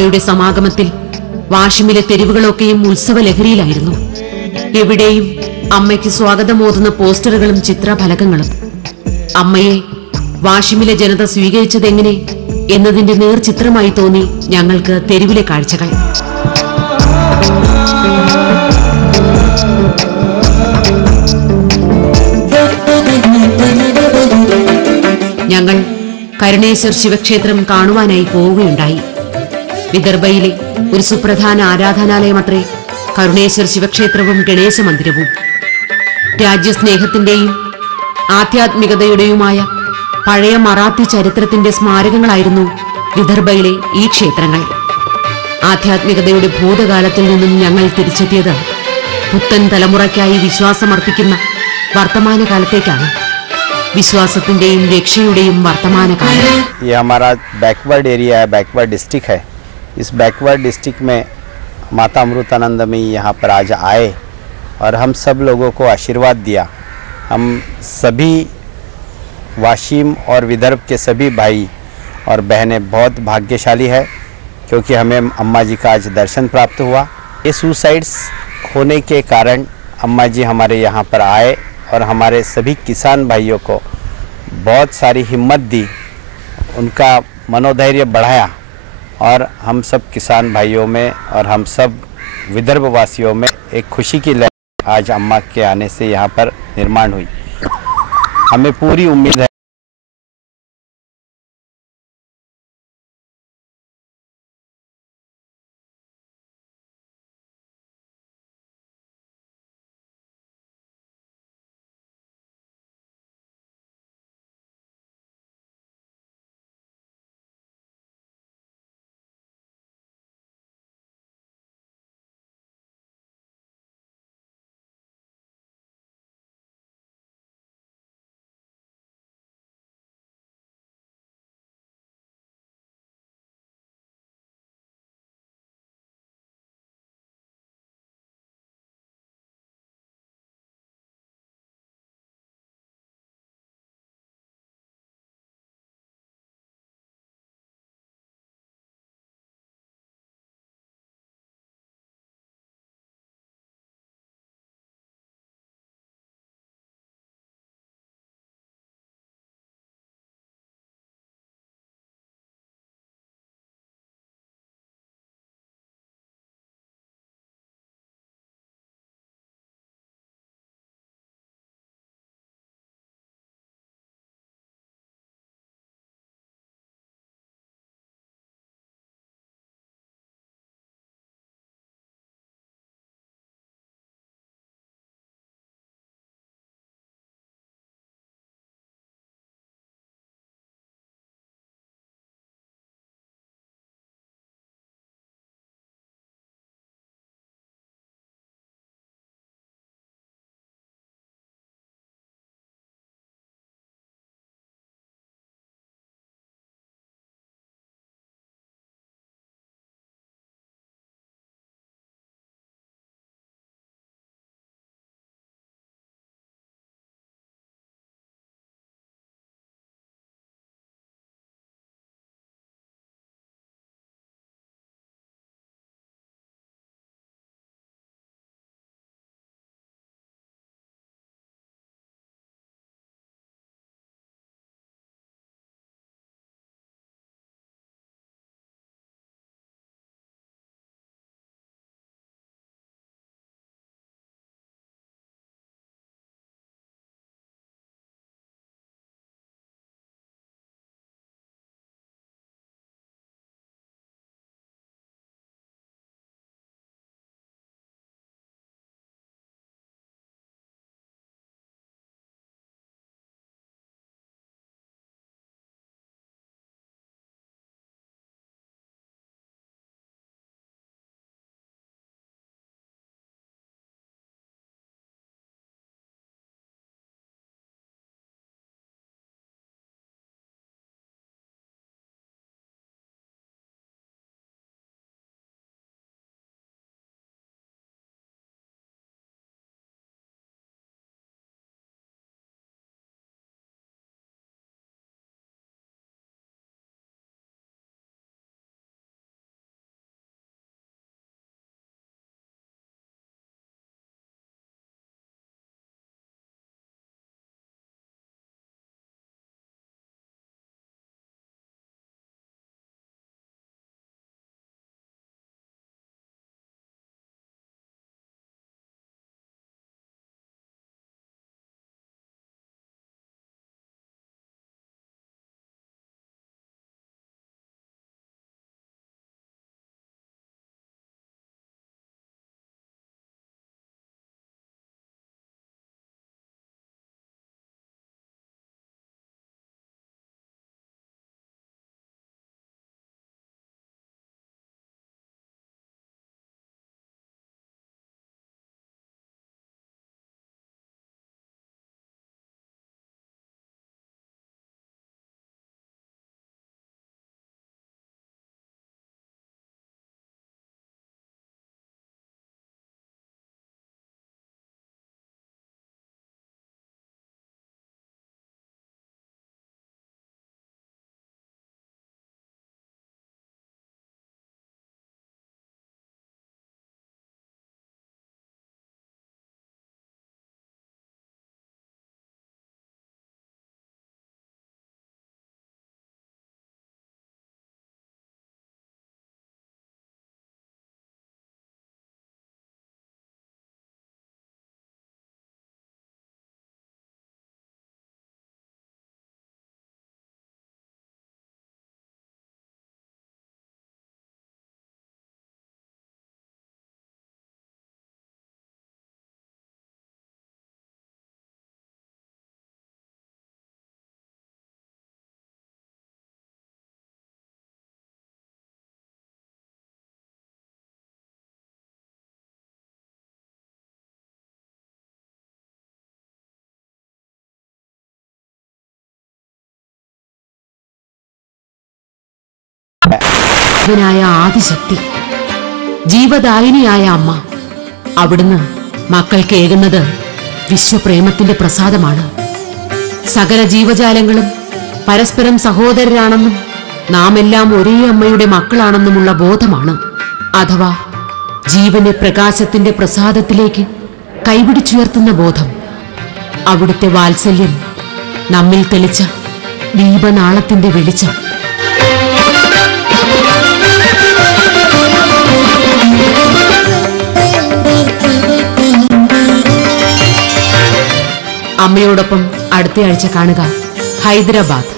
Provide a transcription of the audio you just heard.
അമ്മയുടെ സമാഗമത്തിൽ വാഷിമിലെ തെരുവുകളൊക്കെയും ഉത്സവലഹരിയിലായിരുന്നു. എവിടെയും അമ്മയ്ക്ക് സ്വാഗതമോതുന്ന പോസ്റ്ററുകളും ചിത്രഫലകങ്ങളും. അമ്മയെ വാഷിമിലെ ജനത സ്വീകരിച്ചതെങ്ങനെ എന്നതിന്റെ നേർചിത്രമായി തോന്നി ഞങ്ങൾക്ക് തെരുവിലെ കാഴ്ചകൾ. ഞങ്ങൾ കരുണേശ്വർ ശിവക്ഷേത്രം കാണുവാനായി പോവുകയുണ്ടായി. വിദർഭയിലെ ഒരു സുപ്രധാന ആരാധനാലയമത്രേ കരുണേശ്വർ ശിവക്ഷേത്രവും ഗണേശ മന്ദിരവും. രാജ്യസ്നേഹത്തിന്റെയും ആധ്യാത്മികതയുടെയുമായ പഴയ മറാത്തി ചരിത്രത്തിന്റെ സ്മാരകങ്ങളായിരുന്നു വിദർഭയിലെ ഈ ക്ഷേത്രങ്ങൾ. ആധ്യാത്മികതയുടെ ഭൂതകാലത്തിൽ നിന്നും ഞങ്ങൾ തിരിച്ചെത്തിയത് പുത്തൻ തലമുറയ്ക്കായി വിശ്വാസമർപ്പിക്കുന്ന വർത്തമാനകാലത്തേക്കാണ്. വിശ്വാസത്തിന്റെയും രക്ഷയുടെയും വർത്തമാനകാലം. ये हमारा बैकवर्ड एरिया है, बैकवर्ड डिस्ट्रिक्ट है. इस बैकवर्ड डिस्ट्रिक्ट में माता अमृतानंदमयी यहाँ पर आज आए और हम सब लोगों को आशीर्वाद दिया. हम सभी वाशिम और विदर्भ के सभी भाई और बहनें बहुत भाग्यशाली है क्योंकि हमें अम्मा जी का आज दर्शन प्राप्त हुआ. ये सुसाइड्स होने के कारण अम्मा जी हमारे यहाँ पर आए और हमारे सभी किसान भाइयों को बहुत सारी हिम्मत दी, उनका मनोधैर्य बढ़ाया और हम सब किसान भाइयों में और हम सब विदर्भ वासियों में एक खुशी की लहर आज अम्मा के आने से यहाँ पर निर्माण हुई. हमें पूरी उम्मीद है ജീവനായ ആദിശക്തി, ജീവദായിനിയായ അമ്മ. അവിടുന്ന് മക്കൾക്ക് ഏകുന്നത് വിശ്വപ്രേമത്തിന്റെ പ്രസാദമാണ്. സകല ജീവജാലങ്ങളും പരസ്പരം സഹോദരരാണെന്നും നാം എല്ലാം ഒരേ അമ്മയുടെ മക്കളാണെന്നുമുള്ള ബോധമാണ്. അഥവാ ജീവനെ പ്രകാശത്തിന്റെ പ്രസാദത്തിലേക്ക് കൈപിടിച്ചുയർത്തുന്ന ബോധം. അവിടുത്തെ വാത്സല്യം നമ്മിൽ തെളിച്ച ദീപനാളത്തിന്റെ വെളിച്ചം. അമ്മയോടൊപ്പം അടുത്തയാഴ്ച കാണുക ഹൈദരാബാദ്.